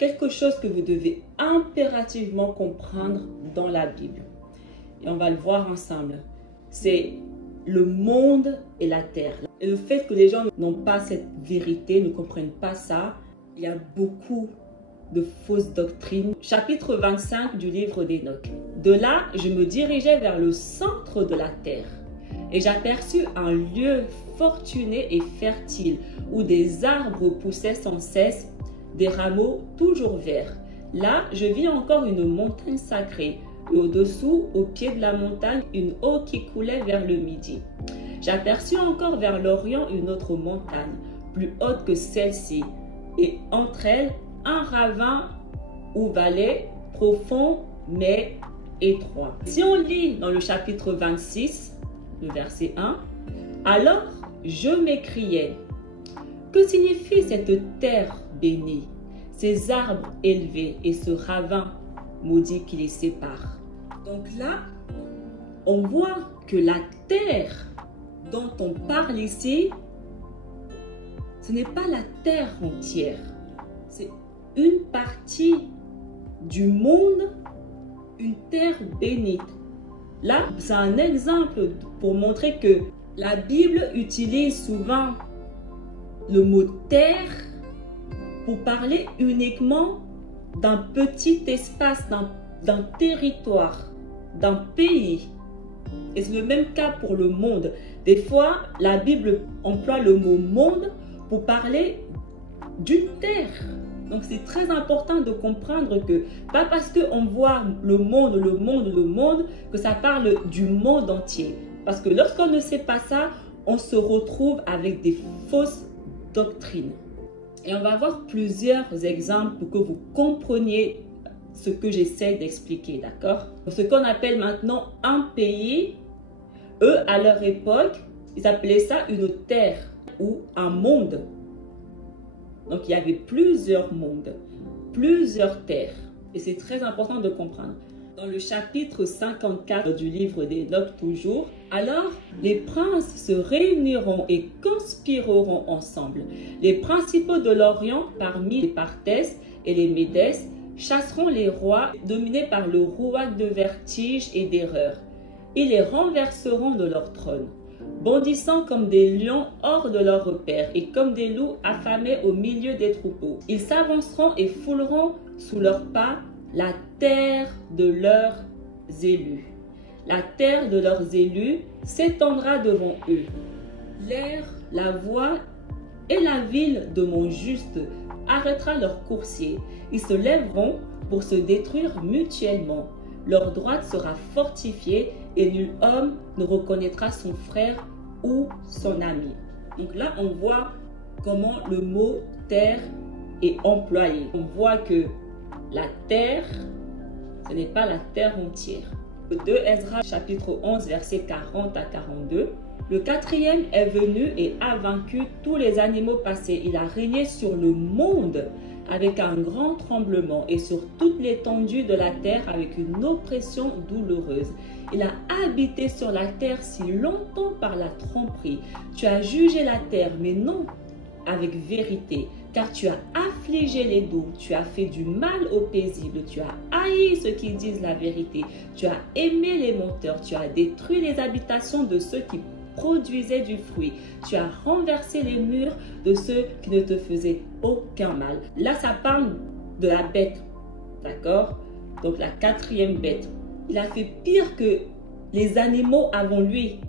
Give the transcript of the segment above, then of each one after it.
quelque chose que vous devez impérativement comprendre dans la Bible. Et on va le voir ensemble. C'est le monde et la terre. Et le fait que les gens n'ont pas cette vérité, ne comprennent pas ça, il y a beaucoup de fausses doctrines. Chapitre 25 du livre d'Enoch. De là, je me dirigeais vers le centre de la terre. Et j'aperçus un lieu fortuné et fertile, où des arbres poussaient sans cesse, des rameaux toujours verts. Là, je vis encore une montagne sacrée, et au-dessous, au pied de la montagne, une eau qui coulait vers le midi. J'aperçus encore vers l'orient une autre montagne, plus haute que celle-ci, et entre elles, un ravin ou vallée profond mais étroit. Si on lit dans le chapitre 26, le verset 1, « Alors je m'écriais, que signifie cette terre bénie, ces arbres élevés et ce ravin maudit qui les sépare ?» Donc là, on voit que la terre dont on parle ici, ce n'est pas la terre entière. C'est une partie du monde, une terre bénite. Là, c'est un exemple pour montrer que la Bible utilise souvent le mot terre pour parler uniquement d'un petit espace, d'un territoire, d'un pays. Et c'est le même cas pour le monde. Des fois, la Bible emploie le mot monde pour parler d'une terre. Donc, c'est très important de comprendre que, pas parce qu'on voit le monde, que ça parle du monde entier. Parce que lorsqu'on ne sait pas ça, on se retrouve avec des fausses doctrines. Et on va voir plusieurs exemples pour que vous compreniez ce que j'essaie d'expliquer, d'accord? Ce qu'on appelle maintenant un pays, eux, à leur époque, ils appelaient ça une terre ou un monde. Donc, il y avait plusieurs mondes, plusieurs terres. Et c'est très important de comprendre. Dans le chapitre 54 du livre d'Enoch toujours, « Alors les princes se réuniront et conspireront ensemble. Les principaux de l'Orient, parmi les Partès et les Médès, chasseront les rois dominés par le rouage de vertige et d'erreur. Ils les renverseront de leur trône, bondissant comme des lions hors de leur repère et comme des loups affamés au milieu des troupeaux. Ils s'avanceront et fouleront sous leurs pas la terre de leurs élus. La terre de leurs élus s'étendra devant eux. L'air, la voie et la ville de mon juste arrêtera leurs coursiers. Ils se lèveront pour se détruire mutuellement. Leur droite sera fortifiée et nul homme ne reconnaîtra son frère ou son ami. Donc là, on voit comment le mot terre est employé. On voit que la terre, ce n'est pas la terre entière. 2 Esdras chapitre 11 versets 40 à 42. Le quatrième est venu et a vaincu tous les animaux passés. Il a régné sur le monde avec un grand tremblement et sur toute l'étendue de la terre avec une oppression douloureuse. Il a habité sur la terre si longtemps par la tromperie. Tu as jugé la terre, mais non avec vérité, car tu as affligé les doux, tu as fait du mal aux paisibles, tu as haï ceux qui disent la vérité, tu as aimé les menteurs, tu as détruit les habitations de ceux qui produisaient du fruit, tu as renversé les murs de ceux qui ne te faisaient aucun mal. Là, ça parle de la bête, d'accord? Donc la quatrième bête. Il a fait pire que les animaux avant lui.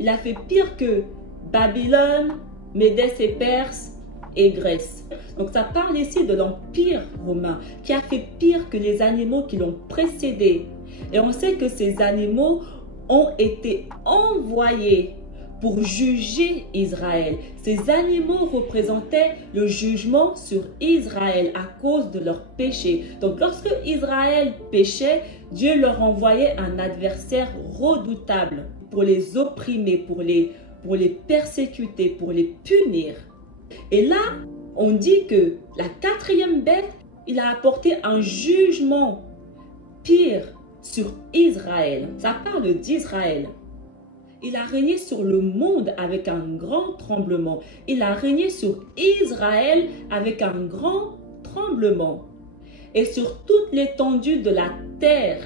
Il a fait pire que Babylone, Médès et Perse et Grèce. Donc ça parle ici de l'Empire romain qui a fait pire que les animaux qui l'ont précédé. Et on sait que ces animaux ont été envoyés pour juger Israël. Ces animaux représentaient le jugement sur Israël à cause de leur péché. Donc lorsque Israël péchait, Dieu leur envoyait un adversaire redoutable pour les opprimer, pour les persécuter, pour les punir. Et là, on dit que la quatrième bête, il a apporté un jugement pire sur Israël. Ça parle d'Israël. Il a régné sur le monde avec un grand tremblement. Il a régné sur Israël avec un grand tremblement. et sur toute l'étendue de la terre,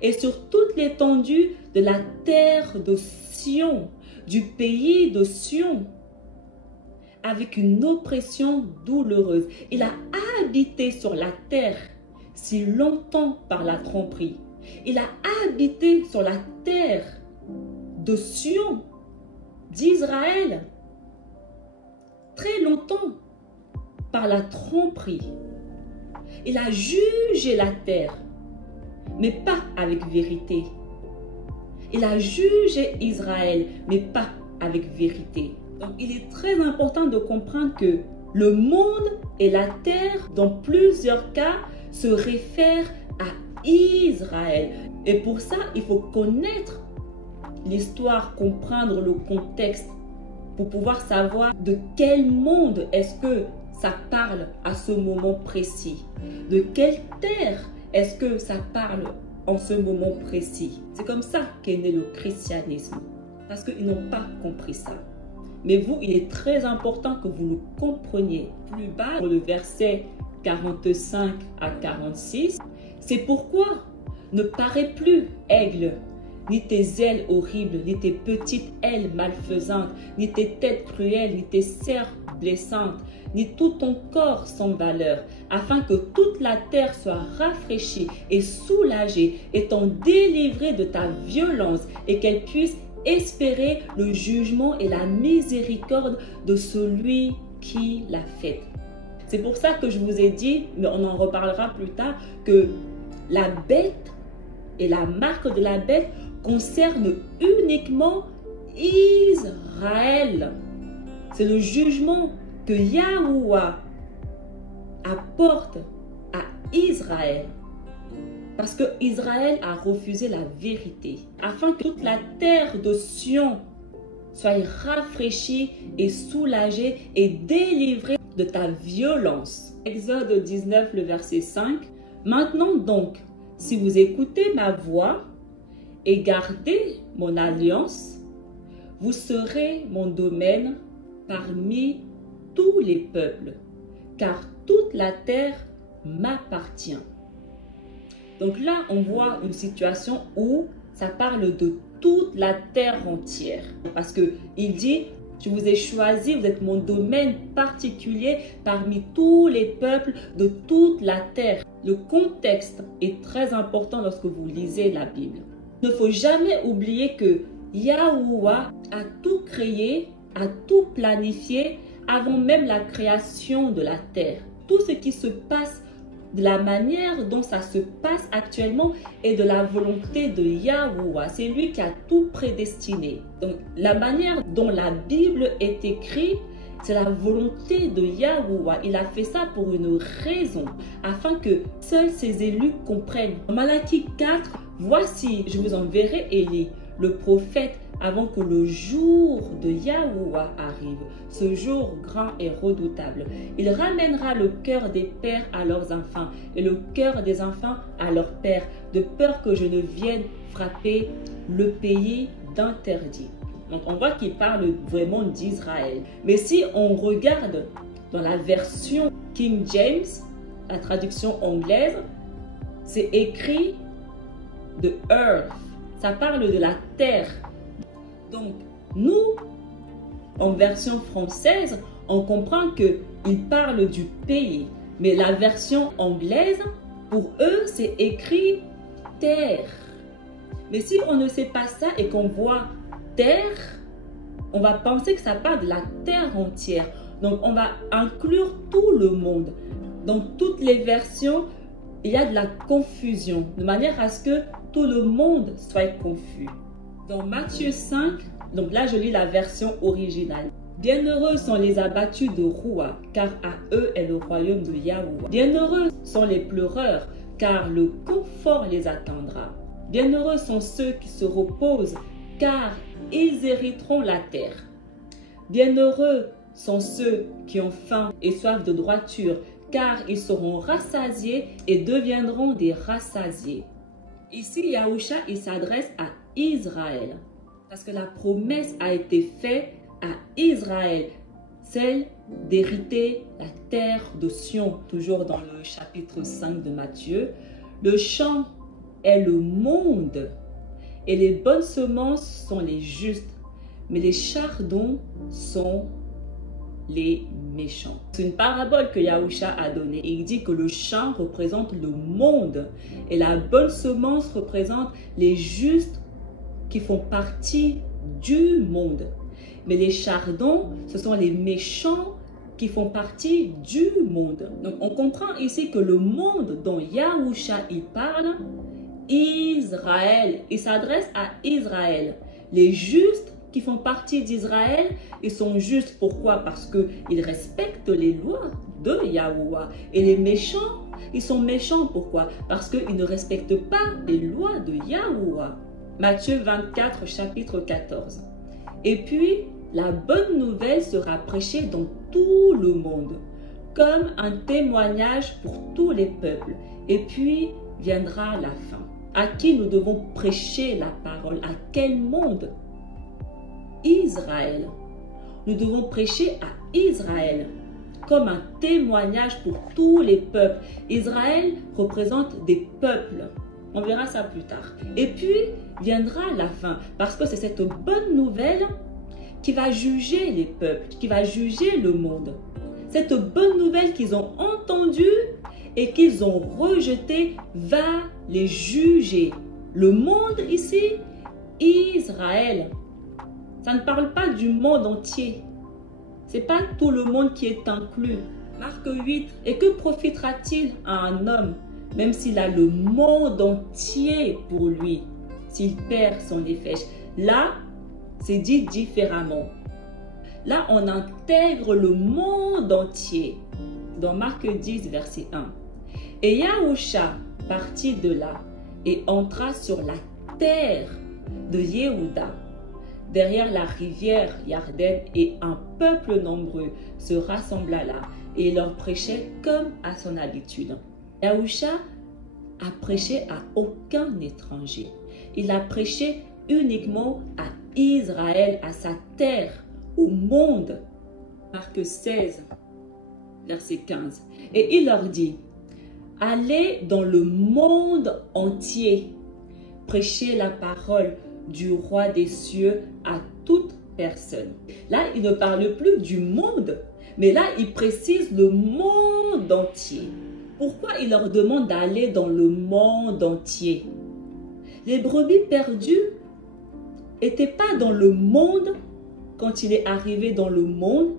et sur toute l'étendue de la terre de Sion, du pays de Sion, avec une oppression douloureuse. Il a habité sur la terre si longtemps par la tromperie. Il a habité sur la terre de Sion, d'Israël, très longtemps par la tromperie. Il a jugé la terre, mais pas avec vérité. Il a jugé Israël, mais pas avec vérité. Donc, il est très important de comprendre que le monde et la terre, dans plusieurs cas, se réfèrent à Israël. Et pour ça, il faut connaître l'histoire, comprendre le contexte pour pouvoir savoir de quel monde est-ce que ça parle à ce moment précis. De quelle terre est-ce que ça parle en ce moment précis. C'est comme ça qu'est né le christianisme. Parce qu'ils n'ont pas compris ça. Mais vous, il est très important que vous le compreniez. Plus bas, le verset 45 à 46, c'est pourquoi ne paraît plus, aigle, ni tes ailes horribles, ni tes petites ailes malfaisantes, ni tes têtes cruelles, ni tes serres blessantes, ni tout ton corps sans valeur, afin que toute la terre soit rafraîchie et soulagée, étant délivrée de ta violence, et qu'elle puisse espérer le jugement et la miséricorde de celui qui l'a fait. C'est pour ça que je vous ai dit, mais on en reparlera plus tard, que la bête et la marque de la bête concerne uniquement Israël. C'est le jugement que Yahuwah apporte à Israël. Parce que Israël a refusé la vérité. Afin que toute la terre de Sion soit rafraîchie et soulagée et délivrée de ta violence. Exode 19, le verset 5. Maintenant donc, si vous écoutez ma voix et gardez mon alliance, vous serez mon domaine parmi tous les peuples, car toute la terre m'appartient. Donc là, on voit une situation où ça parle de toute la terre entière. Parce qu'il dit, je vous ai choisi, vous êtes mon domaine particulier parmi tous les peuples de toute la terre. Le contexte est très important lorsque vous lisez la Bible. Il ne faut jamais oublier que Yahuwah a tout créé, a tout planifié avant même la création de la terre. Tout ce qui se passe, de la manière dont ça se passe actuellement est de la volonté de Yahuwah. C'est lui qui a tout prédestiné. Donc, la manière dont la Bible est écrite, c'est la volonté de Yahuwah. Il a fait ça pour une raison, afin que seuls ses élus comprennent. En Malachie 4, voici, je vous enverrai Élie, le prophète, avant que le jour de Yahuwah arrive, ce jour grand et redoutable. Il ramènera le cœur des pères à leurs enfants et le cœur des enfants à leurs pères, de peur que je ne vienne frapper le pays d'interdit. Donc on voit qu'il parle vraiment d'Israël. Mais si on regarde dans la version King James, la traduction anglaise, c'est écrit de earth. Ça parle de la terre. Donc, nous, en version française, on comprend qu'il parle du pays. Mais la version anglaise, pour eux, c'est écrit terre. Mais si on ne sait pas ça et qu'on voit terre, on va penser que ça parle de la terre entière. Donc, on va inclure tout le monde. Dans toutes les versions, il y a de la confusion, de manière à ce que tout le monde soit confus. Dans Matthieu 5, donc là je lis la version originale. Bienheureux sont les abattus de Roua, car à eux est le royaume de Yahuwah. Bienheureux sont les pleureurs, car le confort les attendra. Bienheureux sont ceux qui se reposent, car ils hériteront la terre. Bienheureux sont ceux qui ont faim et soif de droiture, car ils seront rassasiés et deviendront des rassasiés. Ici, Yahusha, il s'adresse à Israël, parce que la promesse a été faite à Israël, celle d'hériter la terre de Sion, toujours dans le chapitre 5 de Matthieu. Le champ est le monde et les bonnes semences sont les justes, mais les chardons sont les méchants. C'est une parabole que Yahusha a donnée. Il dit que le champ représente le monde et la bonne semence représente les justes qui font partie du monde. Mais les chardons, ce sont les méchants qui font partie du monde. Donc on comprend ici que le monde dont Yahusha il parle, Israël, il s'adresse à Israël. Les justes qui font partie d'Israël, ils sont justes. Pourquoi? Parce qu'ils respectent les lois de Yahuwah. Et les méchants, ils sont méchants. Pourquoi? Parce qu'ils ne respectent pas les lois de Yahuwah. Matthieu 24, chapitre 14. Et puis, la bonne nouvelle sera prêchée dans tout le monde, comme un témoignage pour tous les peuples. Et puis, viendra la fin. À qui nous devons prêcher la parole? À quel monde? Israël. Nous devons prêcher à Israël comme un témoignage pour tous les peuples. Israël représente des peuples. On verra ça plus tard. Et puis viendra la fin, parce que c'est cette bonne nouvelle qui va juger les peuples, qui va juger le monde. Cette bonne nouvelle qu'ils ont entendue et qu'ils ont rejetée va les juger. Le monde ici, Israël. Ça ne parle pas du monde entier. Ce n'est pas tout le monde qui est inclus. Marc 8. Et que profitera-t-il à un homme, même s'il a le monde entier pour lui, s'il perd son nefesh? Là, c'est dit différemment. Là, on intègre le monde entier. Dans Marc 10, verset 1. Et Yahusha partit de là et entra sur la terre de Yehuda, derrière la rivière Yarden, et un peuple nombreux se rassembla là, et il leur prêchait comme à son habitude. Yahusha a prêché à aucun étranger. Il a prêché uniquement à Israël, à sa terre, au monde. Marc 16, verset 15. Et il leur dit, allez dans le monde entier, prêchez la parole du roi des cieux à toute personne. Là, il ne parle plus du monde, mais là, il précise le monde entier. Pourquoi il leur demande d'aller dans le monde entier? Les brebis perdues n'étaient pas dans le monde quand il est arrivé dans le monde.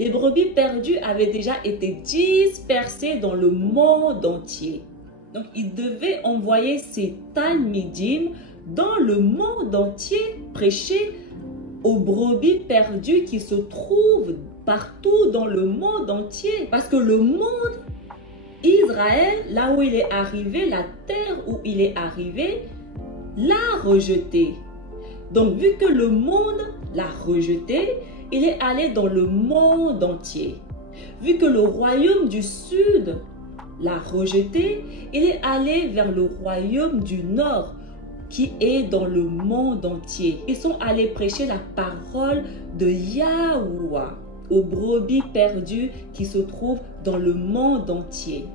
Les brebis perdues avaient déjà été dispersées dans le monde entier. Donc, il devait envoyer ses talmidim dans le monde entier, prêcher aux brebis perdues qui se trouvent partout dans le monde entier. Parce que le monde, Israël, là où il est arrivé, la terre où il est arrivé, l'a rejeté. Donc, vu que le monde l'a rejeté, il est allé dans le monde entier. Vu que le royaume du sud l'a rejeté, il est allé vers le royaume du nord, qui est dans le monde entier. Ils sont allés prêcher la parole de Yahuwah aux brebis perdues qui se trouvent dans le monde entier.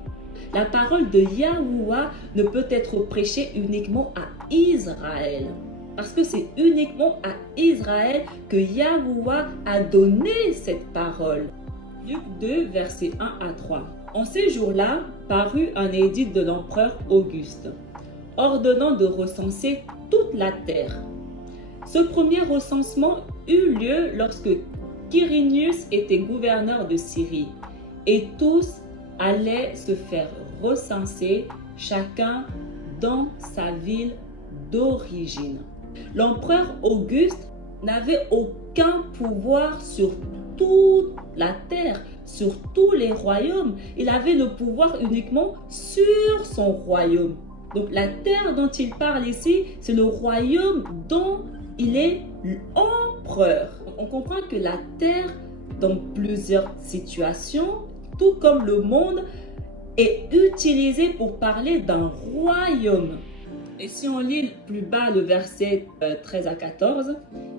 La parole de Yahuwah ne peut être prêchée uniquement à Israël, parce que c'est uniquement à Israël que Yahuwah a donné cette parole. Luc 2, versets 1 à 3. En ces jours-là, parut un édit de l'empereur Auguste, ordonnant de recenser toute la terre. Ce premier recensement eut lieu lorsque Quirinius était gouverneur de Syrie, et tous allaient se faire recenser, chacun dans sa ville d'origine. L'empereur Auguste n'avait aucun pouvoir sur toute la terre, sur tous les royaumes. Il avait le pouvoir uniquement sur son royaume. Donc la terre dont il parle ici, c'est le royaume dont il est l'empereur. On comprend que la terre, dans plusieurs situations, tout comme le monde, est utilisée pour parler d'un royaume. Et si on lit plus bas le verset 13 à 14,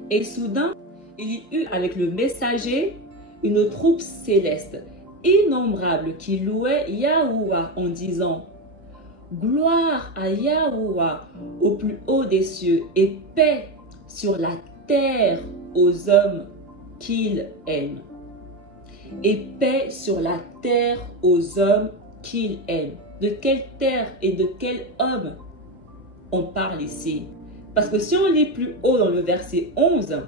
et soudain, il y eut avec le messager une troupe céleste innombrable qui louait Yahuwah en disant: gloire à Yahuwah au plus haut des cieux et paix sur la terre aux hommes qu'il aime. Et paix sur la terre aux hommes qu'il aime. De quelle terre et de quel homme on parle ici? Parce que si on lit plus haut dans le verset 11,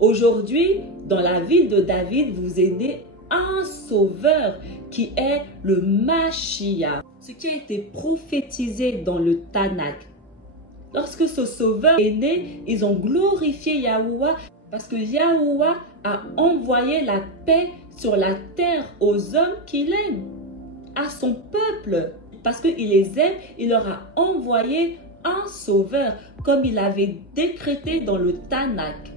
aujourd'hui, dans la ville de David, vous est né un sauveur qui est le Mashiach. Ce qui a été prophétisé dans le Tanakh. Lorsque ce sauveur est né, ils ont glorifié Yahuwah parce que Yahuwah a envoyé la paix sur la terre aux hommes qu'il aime, à son peuple. Parce qu'il les aime, il leur a envoyé un sauveur, comme il avait décrété dans le Tanakh.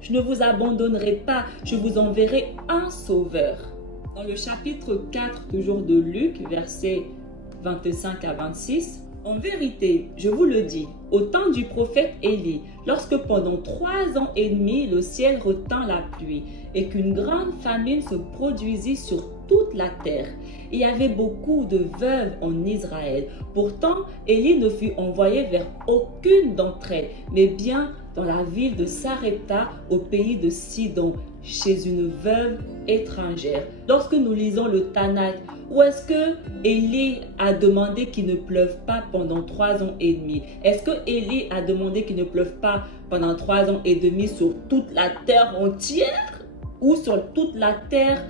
Je ne vous abandonnerai pas, je vous enverrai un sauveur. Dans le chapitre 4, toujours de Luc, versets 25 à 26, en vérité, je vous le dis, au temps du prophète Élie, lorsque pendant 3 ans et demi le ciel retint la pluie et qu'une grande famine se produisit sur toute la terre, il y avait beaucoup de veuves en Israël. Pourtant, Élie ne fut envoyé vers aucune d'entre elles, mais bien dans la ville de Sarepta, au pays de Sidon, chez une veuve étrangère. Lorsque nous lisons le Tanakh, où est-ce que Élie a demandé qu'il ne pleuve pas pendant 3 ans et demi? Est-ce que Élie a demandé qu'il ne pleuve pas pendant 3 ans et demi sur toute la terre entière ou sur toute la terre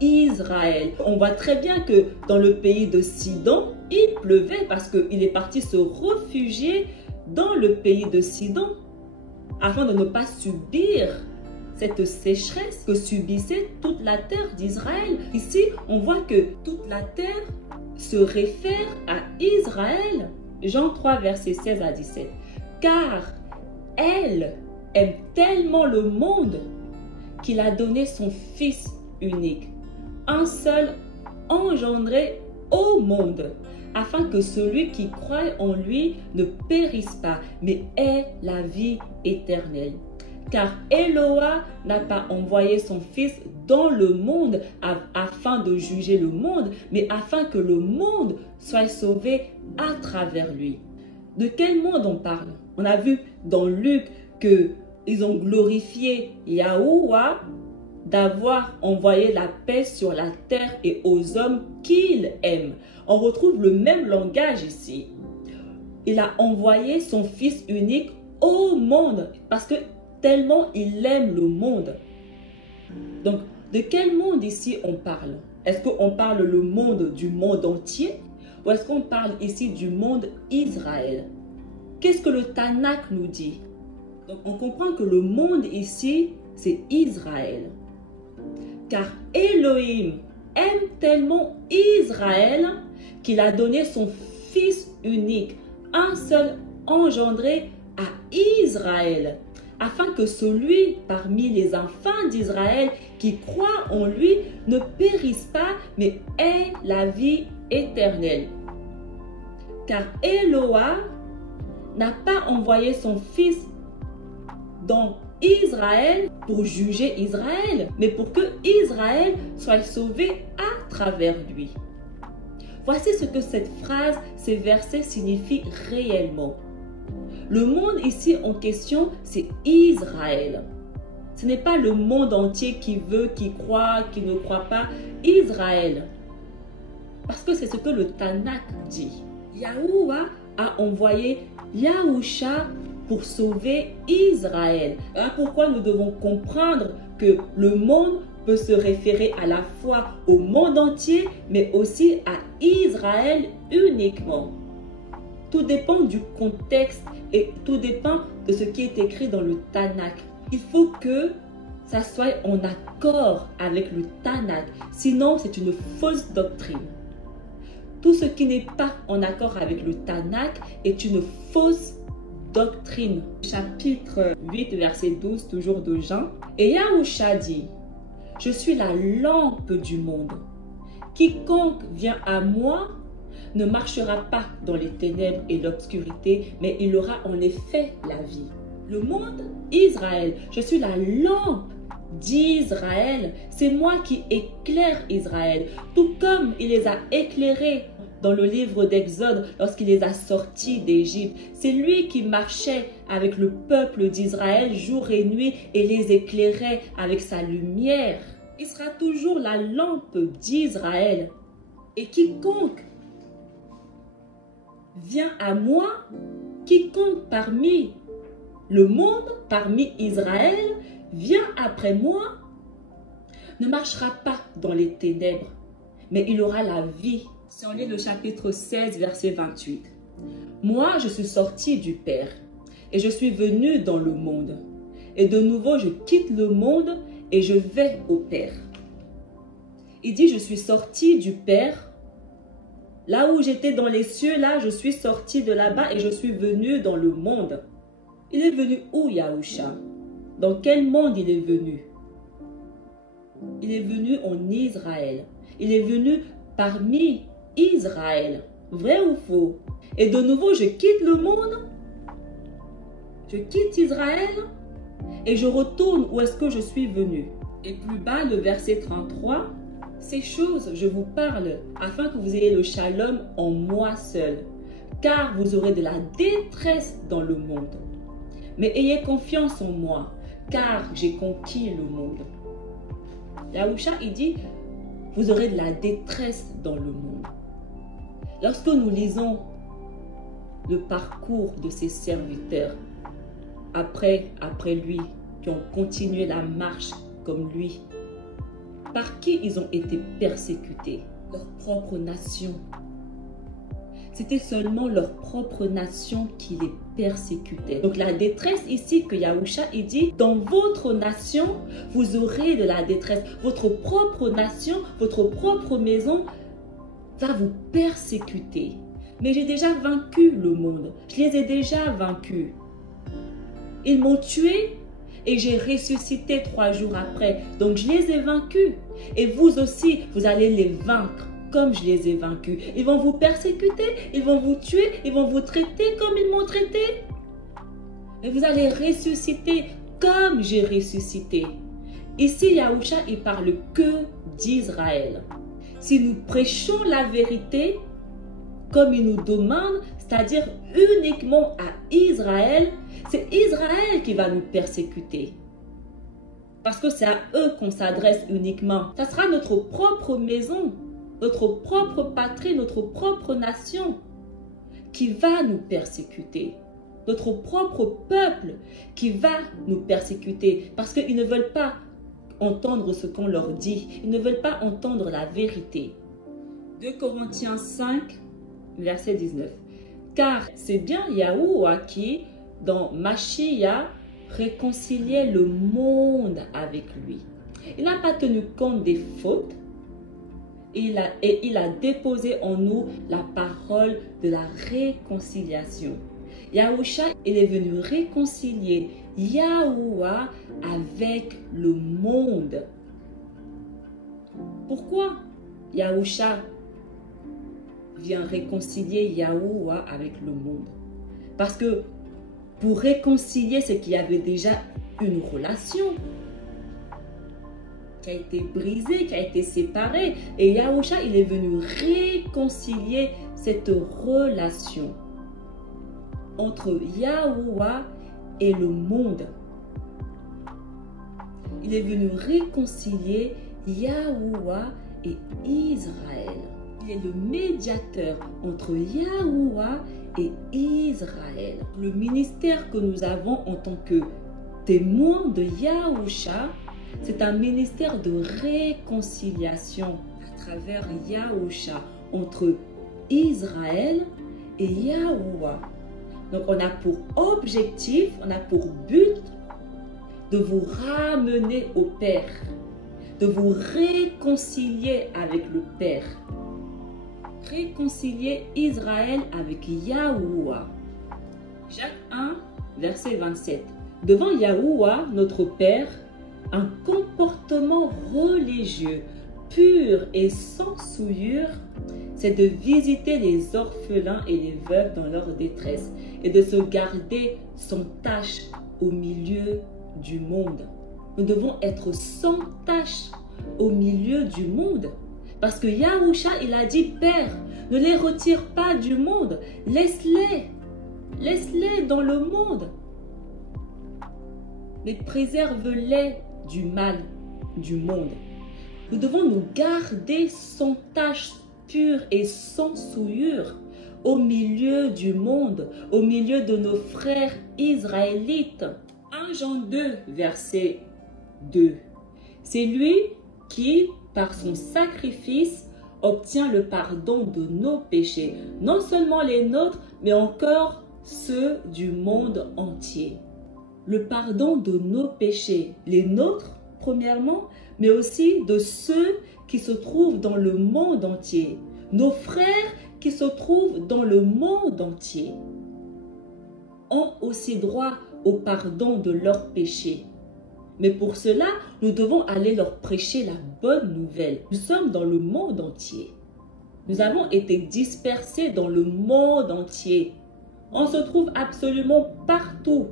Israël? On voit très bien que dans le pays de Sidon, il pleuvait parce qu'il est parti se réfugier dans le pays de Sidon afin de ne pas subir cette sécheresse que subissait toute la terre d'Israël. Ici, on voit que toute la terre se réfère à Israël. Jean 3, versets 16 à 17. Car elle aime tellement le monde qu'il a donné son Fils unique, un seul engendré au monde, afin que celui qui croit en lui ne périsse pas, mais ait la vie éternelle. Car Eloah n'a pas envoyé son Fils dans le monde afin de juger le monde, mais afin que le monde soit sauvé à travers lui. De quel monde on parle? On a vu dans Luc qu'ils ont glorifié Yahuwah d'avoir envoyé la paix sur la terre et aux hommes qu'il aime. On retrouve le même langage ici. Il a envoyé son Fils unique au monde parce que tellement il aime le monde. Donc, de quel monde ici on parle? Est-ce qu'on parle le monde du monde entier ou est-ce qu'on parle ici du monde Israël? Qu'est-ce que le Tanakh nous dit? Donc, on comprend que le monde ici, c'est Israël. Car Elohim aime tellement Israël qu'il a donné son Fils unique, un seul engendré à Israël, afin que celui parmi les enfants d'Israël qui croit en lui ne périsse pas, mais ait la vie éternelle. Car Eloah n'a pas envoyé son Fils dans Israël pour juger Israël, mais pour que Israël soit sauvé à travers lui. Voici ce que cette phrase, ces versets signifient réellement. Le monde ici en question, c'est Israël. Ce n'est pas le monde entier qui veut, qui croit, qui ne croit pas. Israël. Parce que c'est ce que le Tanakh dit. Yahuwah a envoyé Yahusha pour sauver Israël. Voilà pourquoi nous devons comprendre que le monde peut se référer à la fois au monde entier, mais aussi à Israël uniquement. Tout dépend du contexte et tout dépend de ce qui est écrit dans le Tanakh. Il faut que ça soit en accord avec le Tanakh, sinon c'est une fausse doctrine. Tout ce qui n'est pas en accord avec le Tanakh est une fausse doctrine. Chapitre 8, verset 12, toujours de Jean. Et Yahusha dit: je suis la lampe du monde. Quiconque vient à moi ne marchera pas dans les ténèbres et l'obscurité, mais il aura en effet la vie. Le monde, Israël, je suis la lampe d'Israël. C'est moi qui éclaire Israël, tout comme il les a éclairés dans le livre d'Exode lorsqu'il les a sortis d'Égypte. C'est lui qui marchait avec le peuple d'Israël jour et nuit et les éclairait avec sa lumière. Il sera toujours la lampe d'Israël. Et quiconque vient à moi, quiconque parmi le monde, parmi Israël, vient après moi, ne marchera pas dans les ténèbres, mais il aura la vie. Si on lit le chapitre 16, verset 28. Moi, je suis sorti du Père et je suis venu dans le monde. Et de nouveau, je quitte le monde et je vais au Père. Il dit, je suis sorti du Père. Là où j'étais dans les cieux, là, je suis sorti de là-bas et je suis venu dans le monde. Il est venu où, Yahusha? Dans quel monde il est venu? Il est venu en Israël. Il est venu parmi Israël. Vrai ou faux? Et de nouveau, je quitte le monde. Je quitte Israël et je retourne où est-ce que je suis venu. Et plus bas, le verset 33. Ces choses, je vous parle, afin que vous ayez le shalom en moi seul, car vous aurez de la détresse dans le monde. Mais ayez confiance en moi, car j'ai conquis le monde. Yahusha, il dit, vous aurez de la détresse dans le monde. Lorsque nous lisons le parcours de ses serviteurs, après lui, qui ont continué la marche comme lui, par qui ils ont été persécutés? Leur propre nation. C'était seulement leur propre nation qui les persécutait. Donc la détresse ici que Yahusha il dit, dans votre nation, vous aurez de la détresse. Votre propre nation, votre propre maison va vous persécuter. Mais j'ai déjà vaincu le monde. Je les ai déjà vaincus. Ils m'ont tué et j'ai ressuscité 3 jours après. Donc je les ai vaincus. Et vous aussi, vous allez les vaincre comme je les ai vaincus. Ils vont vous persécuter, ils vont vous tuer, ils vont vous traiter comme ils m'ont traité. Et vous allez ressusciter comme j'ai ressuscité. Ici, Yahusha, il parle que d'Israël. Si nous prêchons la vérité, comme il nous demande, c'est-à-dire uniquement à Israël, c'est Israël qui va nous persécuter. Parce que c'est à eux qu'on s'adresse uniquement. Ça sera notre propre maison, notre propre patrie, notre propre nation qui va nous persécuter. Notre propre peuple qui va nous persécuter. Parce qu'ils ne veulent pas entendre ce qu'on leur dit. Ils ne veulent pas entendre la vérité. 2 Corinthiens 5, verset 19. Car c'est bien Yahuwah qui, dans Mashiach, réconciliait le monde avec lui. Il n'a pas tenu compte des fautes et il a déposé en nous la parole de la réconciliation. Yahusha, il est venu réconcilier Yahuwah avec le monde. Pourquoi Yahusha vient réconcilier Yahuwah avec le monde? Parce que pour réconcilier, c'est qu'il y avait déjà une relation qui a été brisée, qui a été séparée. Et Yahusha, il est venu réconcilier cette relation entre Yahuwah et le monde. Il est venu réconcilier Yahuwah et Israël. Il est le médiateur entre Yahuwah et Israël. Le ministère que nous avons en tant que témoins de Yahusha, c'est un ministère de réconciliation à travers Yahusha entre Israël et Yahuwah. Donc on a pour objectif, on a pour but de vous ramener au Père, de vous réconcilier avec le Père. Réconcilier Israël avec Yahuwah. Jacques 1, verset 27. Devant Yahuwah, notre Père, un comportement religieux, pur et sans souillure, c'est de visiter les orphelins et les veuves dans leur détresse et de se garder sans tache au milieu du monde. nous devons être sans tache au milieu du monde. Parce que Yahusha, il a dit, Père, ne les retire pas du monde, laisse-les dans le monde. Mais préserve-les du mal du monde. Nous devons nous garder sans tache pure et sans souillure au milieu du monde, au milieu de nos frères israélites. 1 Jean 2, verset 2. C'est lui qui, par son sacrifice, obtient le pardon de nos péchés, non seulement les nôtres, mais encore ceux du monde entier. Le pardon de nos péchés, les nôtres, premièrement, mais aussi de ceux qui se trouvent dans le monde entier, nos frères qui se trouvent dans le monde entier, ont aussi droit au pardon de leurs péchés. Mais pour cela, nous devons aller leur prêcher la bonne nouvelle. Nous sommes dans le monde entier. Nous avons été dispersés dans le monde entier. On se trouve absolument partout.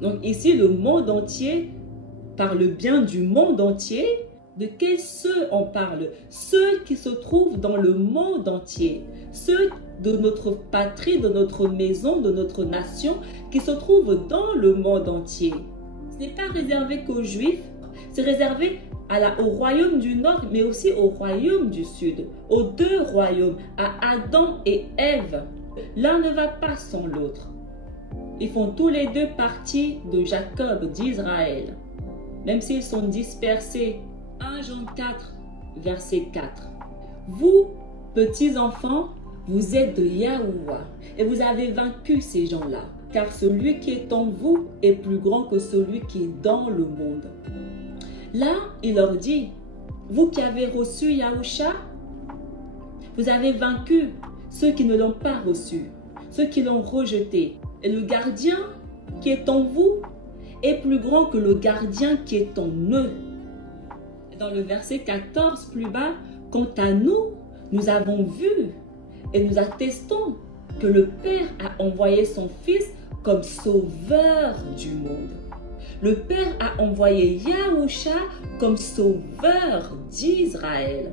Donc ici, le monde entier parle bien du monde entier. De quels ceux on parle? Ceux qui se trouvent dans le monde entier. Ceux de notre patrie, de notre maison, de notre nation, qui se trouvent dans le monde entier. Ce n'est pas réservé qu'aux Juifs, c'est réservé au royaume du Nord, mais aussi au royaume du Sud, aux deux royaumes, à Adam et Ève. L'un ne va pas sans l'autre. Ils font tous les deux partie de Jacob, d'Israël, même s'ils sont dispersés. 1 Jean 4, verset 4. Vous, petits enfants, vous êtes de Yahuwah et vous avez vaincu ces gens-là, car celui qui est en vous est plus grand que celui qui est dans le monde. Là, il leur dit, vous qui avez reçu Yahusha, vous avez vaincu ceux qui ne l'ont pas reçu, ceux qui l'ont rejeté. Et le gardien qui est en vous est plus grand que le gardien qui est en eux. Dans le verset 14 plus bas, quant à nous, nous avons vu et nous attestons que le Père a envoyé son Fils comme sauveur du monde. Le Père a envoyé Yahusha comme sauveur d'Israël.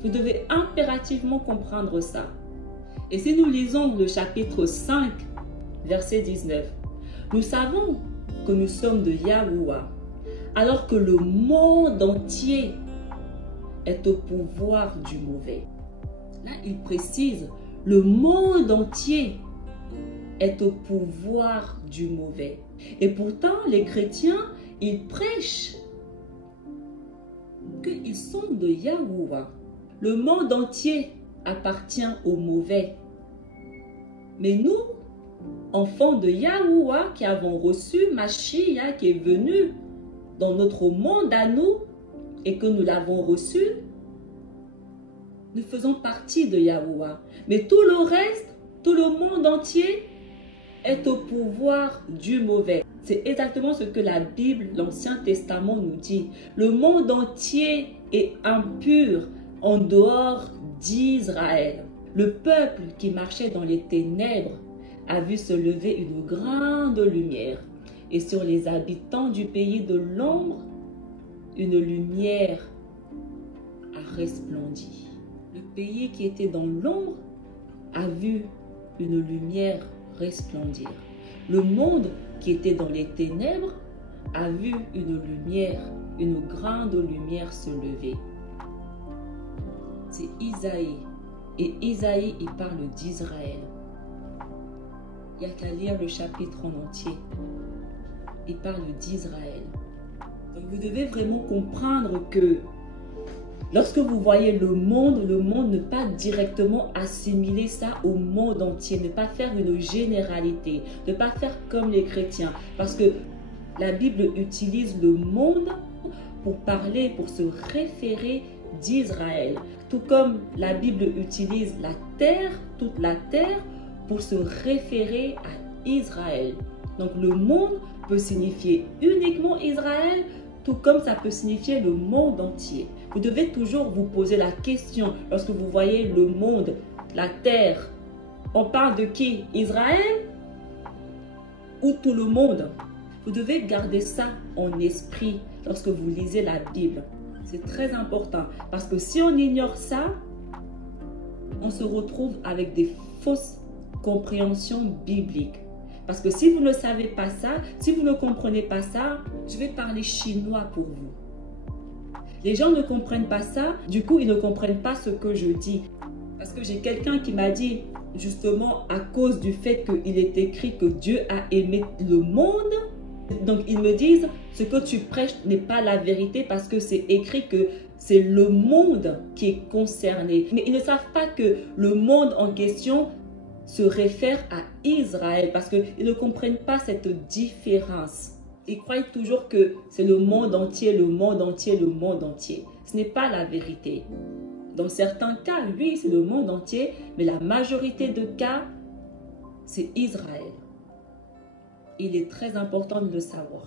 Vous devez impérativement comprendre ça. Et si nous lisons le chapitre 5, verset 19, nous savons que nous sommes de Yahuwah, alors que le monde entier est au pouvoir du mauvais. Là, il précise, le monde entier est au pouvoir du mauvais. Et pourtant, les chrétiens, ils prêchent qu'ils sont de Yahuwah. Le monde entier appartient au mauvais. Mais nous, enfants de Yahuwah, qui avons reçu Mashiach, qui est venu dans notre monde à nous, et que nous l'avons reçu, nous faisons partie de Yahuwah. Mais tout le reste, tout le monde entier est au pouvoir du mauvais. C'est exactement ce que la Bible, l'Ancien Testament nous dit. Le monde entier est impur en dehors d'Israël. Le peuple qui marchait dans les ténèbres a vu se lever une grande lumière. Et sur les habitants du pays de l'ombre, une lumière a resplendi. Le pays qui était dans l'ombre a vu une lumière resplendir. Le monde qui était dans les ténèbres a vu une lumière, une grande lumière se lever. C'est Isaïe. Et Isaïe, il parle d'Israël. Il n'y a qu'à lire le chapitre en entier. Il parle d'Israël. Donc vous devez vraiment comprendre que lorsque vous voyez le monde, ne pas directement assimiler ça au monde entier, ne pas faire une généralité, ne pas faire comme les chrétiens. Parce que la Bible utilise le monde pour parler, pour se référer d'Israël. Tout comme la Bible utilise la terre, toute la terre, pour se référer à Israël. Donc le monde peut signifier uniquement Israël, tout comme ça peut signifier le monde entier. Vous devez toujours vous poser la question lorsque vous voyez le monde, la terre. On parle de qui? Israël ou tout le monde? Vous devez garder ça en esprit lorsque vous lisez la Bible. C'est très important parce que si on ignore ça, on se retrouve avec des fausses compréhensions bibliques. Parce que si vous ne savez pas ça, si vous ne comprenez pas ça, je vais parler chinois pour vous. Les gens ne comprennent pas ça, du coup ils ne comprennent pas ce que je dis. Parce que j'ai quelqu'un qui m'a dit, justement à cause du fait qu'il est écrit que Dieu a aimé le monde, donc ils me disent, ce que tu prêches n'est pas la vérité parce que c'est écrit que c'est le monde qui est concerné. Mais ils ne savent pas que le monde en question se réfère à Israël parce qu'ils ne comprennent pas cette différence. Ils croient toujours que c'est le monde entier, le monde entier, le monde entier. Ce n'est pas la vérité. Dans certains cas, oui, c'est le monde entier, mais la majorité de cas, c'est Israël. Il est très important de le savoir.